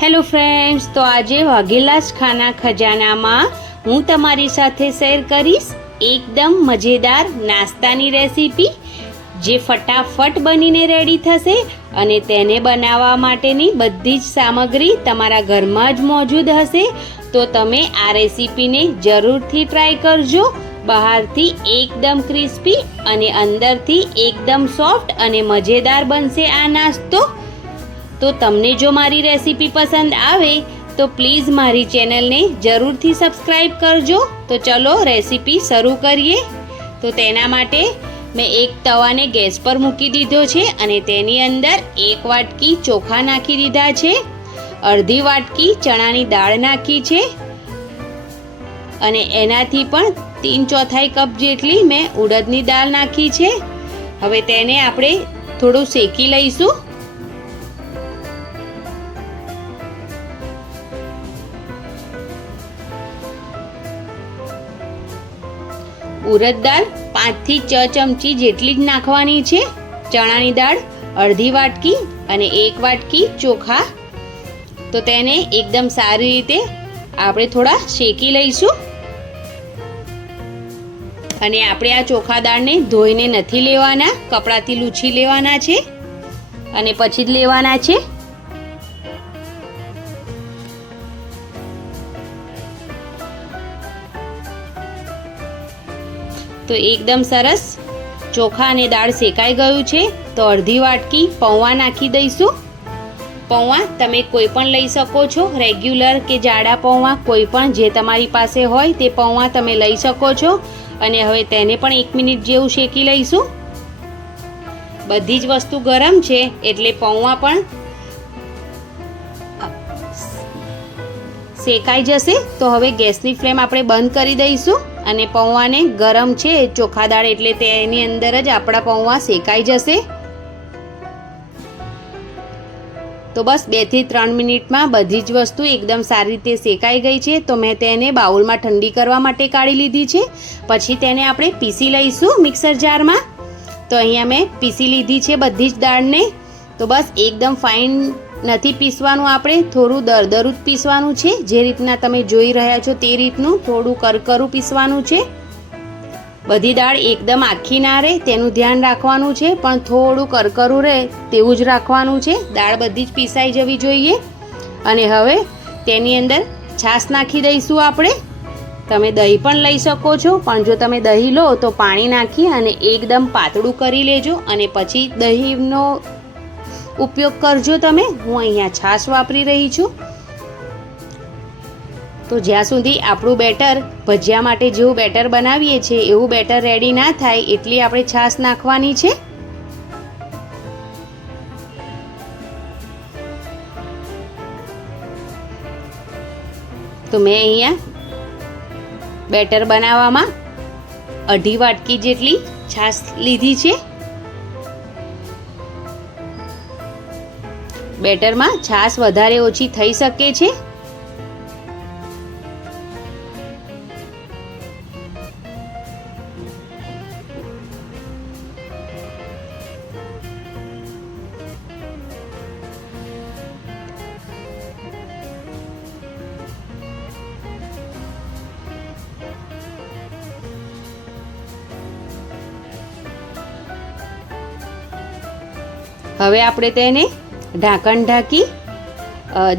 Hello friends, તો આજે વાઘેલા ખાના ખજાનામાં હું તમારી સાથે શેર કરીશ એકદમ મજેદાર નાસ્તાની રેસીપી જે ફટાફટ બનીને રેડી થશે અને તેને બનાવવા માટેની બધી જ સામગ્રી તમારા ઘરમાં જ મોજૂદ હશે. તો તમે આ રેસીપીને જરૂરથી ટ્રાય કરજો. બહારથી એકદમ ક્રિસ્પી અને અંદરથી એકદમ સોફ્ટ અને મજેદાર બનશે આ નાસ્તો. તો તમને જો મારી રેસીપી પસંદ આવે તો પ્લીઝ મારી ચેનલને જરૂરથી સબસ્ક્રાઈબ કરજો. તો ચલો રેસીપી શરૂ કરીએ. તો તેના માટે મેં એક તવાને ગેસ પર મૂકી દીધો છે અને તેની અંદર 1 વાટકી ચોખા નાખી દીધા છે, અડધી વાટકી ચણાની દાળ નાખી છે અને એનાથી પણ 3/4 કપ જેટલી મેં ઉડદની દાળ નાખી છે. હવે તેને આપણે થોડું શેકી લઈશું. ઉડદ દાળ 5 થી 6 ચમચી જેટલી જ નાખવાની છે, ચણાની દાળ અડધી વાટકી અને 1 વાટકી ચોખા. તો તેને એકદમ સારી રીતે આપણે થોડા શેકી લઈશું. અને આપણે આ ચોખા દાળને ધોઈને નથી લેવાના, કપડાથી લૂછી લેવાના છે અને પછી જ લેવાના છે. તો એકદમ સરસ ચોખા અને દાળ શેકાઈ ગયું છે. તો અડધી વાટકી પૌવા નાખી દઈશું. પૌવા તમે કોઈ પણ લઈ શકો છો, રેગ્યુલર કે જાડા પૌવા કોઈ પણ જે તમારી પાસે હોય તે પૌવા તમે લઈ શકો છો. અને હવે તેને પણ 1 મિનિટ જેવું શેકી લઈશું. બધી જ વસ્તુ ગરમ છે એટલે પૌવા પણ શેકાઈ જશે. તો હવે ગેસની ફ્લેમ આપણે બંધ કરી દઈશું અને પૌવાને ગરમ છે ચોખા દાળ એટલે તેની અંદર જ આપણા પૌવા શેકાઈ જશે. તો બસ 2 થી 3 મિનિટમાં બધી જ વસ્તુ એકદમ સારી રીતે શેકાઈ ગઈ છે. તો મેં તેને બાઉલમાં ઠંડી કરવા માટે કાઢી લીધી છે. પછી તેને આપણે પીસી લઈશું મિક્સર જારમાં. તો અહીંયા મેં પીસી લીધી છે બધી જ દાળને. તો બસ એકદમ ફાઇન નથી પીસવાનું, આપણે થોડું દરદરું જ પીસવાનું છે. જે રીતના તમે જોઈ રહ્યા છો તે રીતનું થોડું કરકરું પીસવાનું છે. બધી દાળ એકદમ આખી ના રહે તેનું ધ્યાન રાખવાનું છે, પણ થોડું કરકરું રહે તેવું જ રાખવાનું છે. દાળ બધી જ પીસાઈ જવી જોઈએ. અને હવે તેની અંદર છાશ નાખી દઈશું આપણે. તમે દહીં પણ લઈ શકો છો, પણ જો તમે દહીં લો તો પાણી નાખી અને એકદમ પાતળું કરી લેજો અને પછી દહીંનો ઉપયોગ કરજો તમે. હું અહીંયા છાશ વાપરી રહી છું. તો જ્યાં સુધી આપણું બેટર ભજીયા માટે જેવું બેટર બનાવીએ છીએ એવું બેટર રેડી ના થાય એટલી આપણે છાશ નાખવાની છે. તો મેં અહીંયા બેટર બનાવવામાં અડધી વાટકી જેટલી છાશ લીધી છે. બેટરમાં છાશ વધારે ઓછી થઈ શકે છે. હવે આપણે તેને ઢાંકણ ઢાંકી,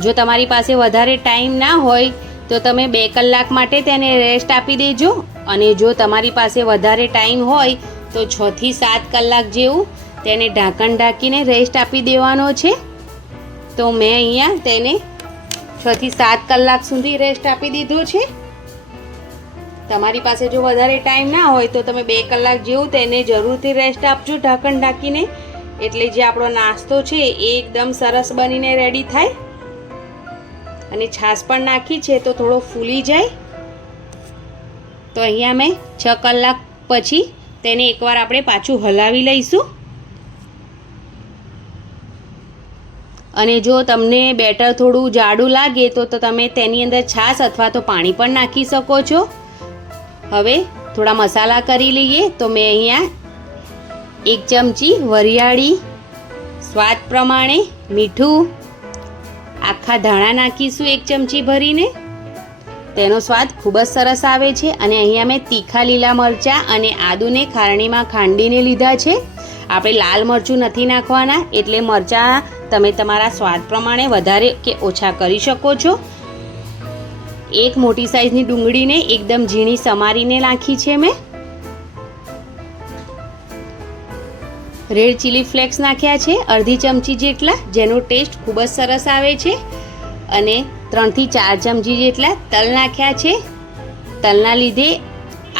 જો તમારી પાસે વધારે ટાઈમ ના હોય તો તમે 2 કલાક માટે તેને રેસ્ટ આપી દેજો. અને જો તમારી પાસે વધારે ટાઈમ હોય તો 6 થી 7 કલાક જેવું તેને ઢાંકણ ઢાંકીને રેસ્ટ આપી દેવાનો છે. તો મેં અહીંયા તેને 6 થી 7 કલાક સુધી રેસ્ટ આપી દીધો છે. તમારી પાસે જો વધારે ટાઈમ ના હોય તો તમે 2 કલાક જેવું તેને જરૂરથી રેસ્ટ આપજો ઢાંકણ ઢાંકીને. એટલે જે આપણો નાસ્તો છે એ એકદમ સરસ બનીને રેડી થાય. અને છાશ પણ નાખી છે તો થોડો ફૂલી જાય. તો અહીંયા મેં 6 કલાક પછી તેને એકવાર આપણે પાછું હલાવી લઈશું. અને જો તમને બેટર થોડું જાડું લાગે તો તમે તેની અંદર છાશ અથવા તો પાણી પણ નાખી શકો છો. હવે થોડા મસાલા કરી લઈએ. તો મેં અહીંયા 1 ચમચી વરિયાળી, સ્વાદ પ્રમાણે મીઠું, આખા ધાણા નાખીશું 1 ચમચી ભરીને. તેનો સ્વાદ ખૂબ જ સરસ આવે છે. અને અહીંયા મેં તીખા લીલા મરચાં અને આદુને ખારણીમાં ખાંડીને લીધા છે. આપણે લાલ મરચું નથી નાખવાના, એટલે મરચાં તમે તમારા સ્વાદ પ્રમાણે વધારે કે ઓછા કરી શકો છો. 1 મોટી સાઈઝની ડુંગળીને એકદમ ઝીણી સમારીને નાખી છે મેં. રેડ ચીલી ફ્લેક્સ નાખ્યા છે અડધી ચમચી જેટલા, જેનો ટેસ્ટ ખૂબ જ સરસ આવે છે. અને 3 થી 4 ચમચી જેટલા તલ નાખ્યા છે. તલના લીધે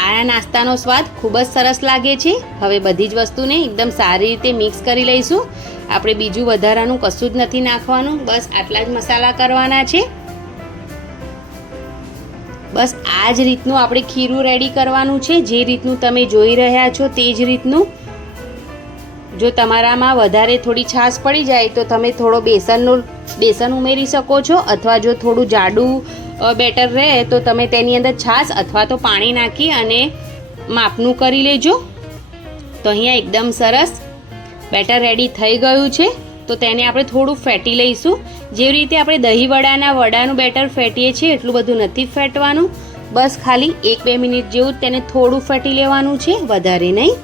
આ નાસ્તાનો સ્વાદ ખૂબ જ સરસ લાગે છે. હવે બધી જ વસ્તુને એકદમ સારી રીતે મિક્સ કરી લઈશું. આપણે બીજું વધારાનું કશું જ નથી નાખવાનું, બસ આટલા જ મસાલા કરવાના છે. બસ આ જ રીતનું આપણે ખીરું રેડી કરવાનું છે. જે રીતનું તમે જોઈ રહ્યા છો તે જ રીતનું. જો તમારામાં વધારે થોડી છાશ પડી જાય તો તમે થોડો બેસન ઉમેરી શકો છો, અથવા જો થોડું જાડું બેટર રહે તો તમે તેની અંદર છાશ અથવા તો પાણી નાખી અને માપનું કરી લેજો. તો અહીંયા એકદમ સરસ બેટર રેડી થઈ ગયું છે. તો તેને આપણે થોડું ફેટી લઈશું. જેવી રીતે આપણે દહીં વડાનું બેટર ફેટીએ છીએ એટલું બધું નથી ફેટવાનું. બસ ખાલી 1-2 મિનિટ જેવું તેને થોડું ફેટી લેવાનું છે, વધારે નહીં.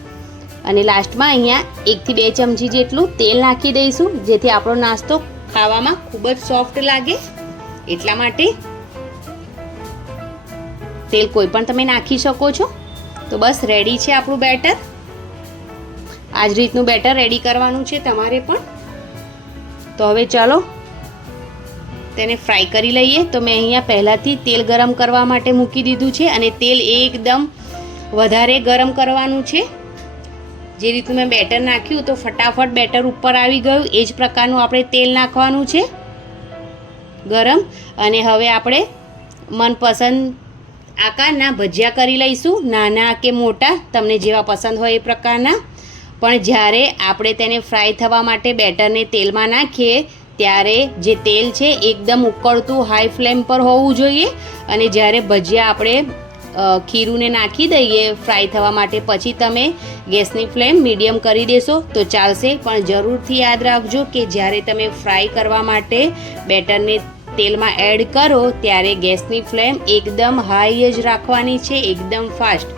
અને લાસ્ટમાં અહીંયા 1 થી 2 ચમચી જેટલું તેલ નાખી દઈશું, જેથી આપણો નાસ્તો ખાવામાં ખૂબ જ સોફ્ટ લાગે. એટલા માટે તેલ કોઈ પણ તમે નાખી શકો છો. તો બસ રેડી છે આપણું બેટર. આ જ રીતનું બેટર રેડી કરવાનું છે તમારે પણ. તો હવે ચાલો તેને ફ્રાય કરી લઈએ. તો મેં અહીંયા પહેલાંથી તેલ ગરમ કરવા માટે મૂકી દીધું છે, અને તેલ એકદમ વધારે ગરમ કરવાનું છે. જે રીતનું મેં બેટર નાખ્યું તો ફટાફટ બેટર ઉપર આવી ગયું, એ જ પ્રકારનું આપણે તેલ નાખવાનું છે ગરમ. અને હવે આપણે મનપસંદ આકારના ભજીયા કરી લઈશું, નાના કે મોટા, તમને જેવા પસંદ હોય એ પ્રકારના. પણ જ્યારે આપણે તેને ફ્રાય થવા માટે બેટરને તેલમાં નાખીએ ત્યારે જે તેલ છે એકદમ ઉકળતું હાઈ ફ્લેમ પર હોવું જોઈએ. અને જ્યારે ભજીયા આપણે ખીરુંને નાખી દઈએ ફ્રાય થવા માટે, પછી તમે ગેસની ફ્લેમ મીડિયમ કરી દેશો તો ચાલશે. પણ જરૂરથી યાદ રાખજો કે જ્યારે તમે ફ્રાય કરવા માટે બેટરને તેલમાં એડ કરો ત્યારે ગેસની ફ્લેમ એકદમ હાઈ જ રાખવાની છે, એકદમ ફાસ્ટ.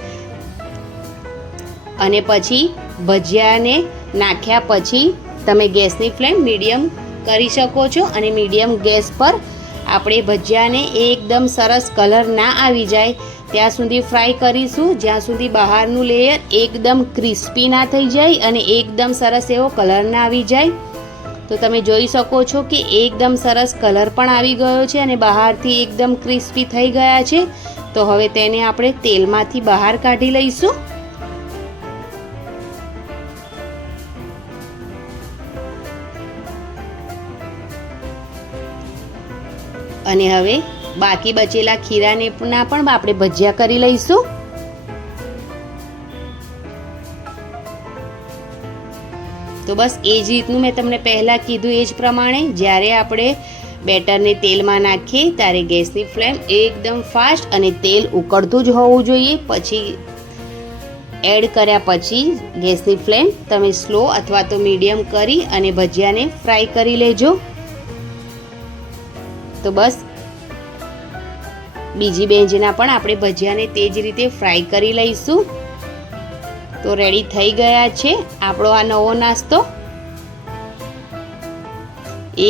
અને પછી ભજીયાને નાખ્યા પછી તમે ગેસની ફ્લેમ મીડિયમ કરી શકો છો. અને મીડિયમ ગેસ પર આપણે ભજીયાને એકદમ સરસ કલર ના આવી જાય ત્યાં સુધી ફ્રાય કરીશું, જ્યાં સુધી બહારનું લેયર એકદમ ક્રિસ્પી ના થઈ જાય અને એકદમ સરસ એવો કલર ના આવી જાય. તો તમે જોઈ શકો છો કે એકદમ સરસ કલર પણ આવી ગયો છે અને બહારથી એકદમ ક્રિસ્પી થઈ ગયા છે. તો હવે તેને આપણે તેલમાંથી બહાર કાઢી લઈશું. અને હવે બાકી બચેલા ખીરાને પણ આપણે ભજીયા કરી લઈશું. તો બસ એ જ રીતનું મેં તમને પહેલાં કીધું એ જ પ્રમાણે જ્યારે આપણે બેટરને તેલમાં નાખીએ ત્યારે ગેસની ફ્લેમ એકદમ ફાસ્ટ અને તેલ ઉકળતું જ હોવું જોઈએ. પછી એડ કર્યા પછી ગેસની ફ્લેમ તમે સ્લો અથવા તો મીડિયમ કરી અને ભજીયાને ફ્રાય કરી લેજો. તો બસ બીજી બેંજના પણ આપણે ભજીયાને તે જ રીતે ફ્રાય કરી લઈશું. તો રેડી થઈ ગયા છે આપણો આ નવો નાસ્તો.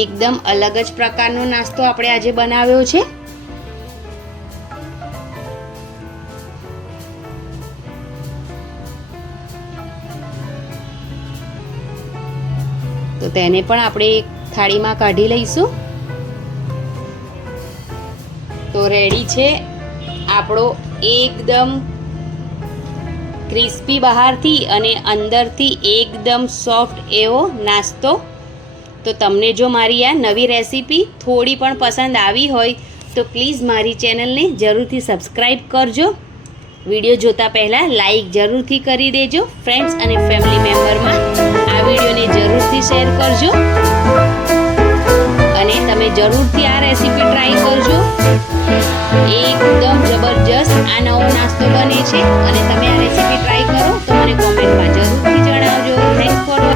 એકદમ અલગ જ પ્રકારનો નાસ્તો આપણે આજે બનાવ્યો છે. તો તેને પણ આપણે એક થાળીમાં કાઢી લઈશું. તો રેડી છે આપણો એકદમ ક્રિસ્પી બહારથી અને અંદરથી એકદમ સોફ્ટ એવો નાસ્તો. તો તમને જો મારી આ નવી રેસીપી થોડી પણ પસંદ આવી હોય તો પ્લીઝ મારી ચેનલને જરૂરથી સબસ્ક્રાઈબ કરજો. વિડીયો જોતા પહેલાં લાઈક જરૂરથી કરી દેજો. ફ્રેન્ડ્સ અને ફેમિલી મેમ્બરમાં આ વિડીયોને જરૂરથી શેર કરજો. અને તમે જરૂરથી આ રેસીપી ટ્રાય કરજો. એકદમ જબરજસ્ત આ નવો નાસ્તો બને છે અને તમે આ રેસીપી ટ્રાય કરો તો મને કોમેન્ટમાં જરૂર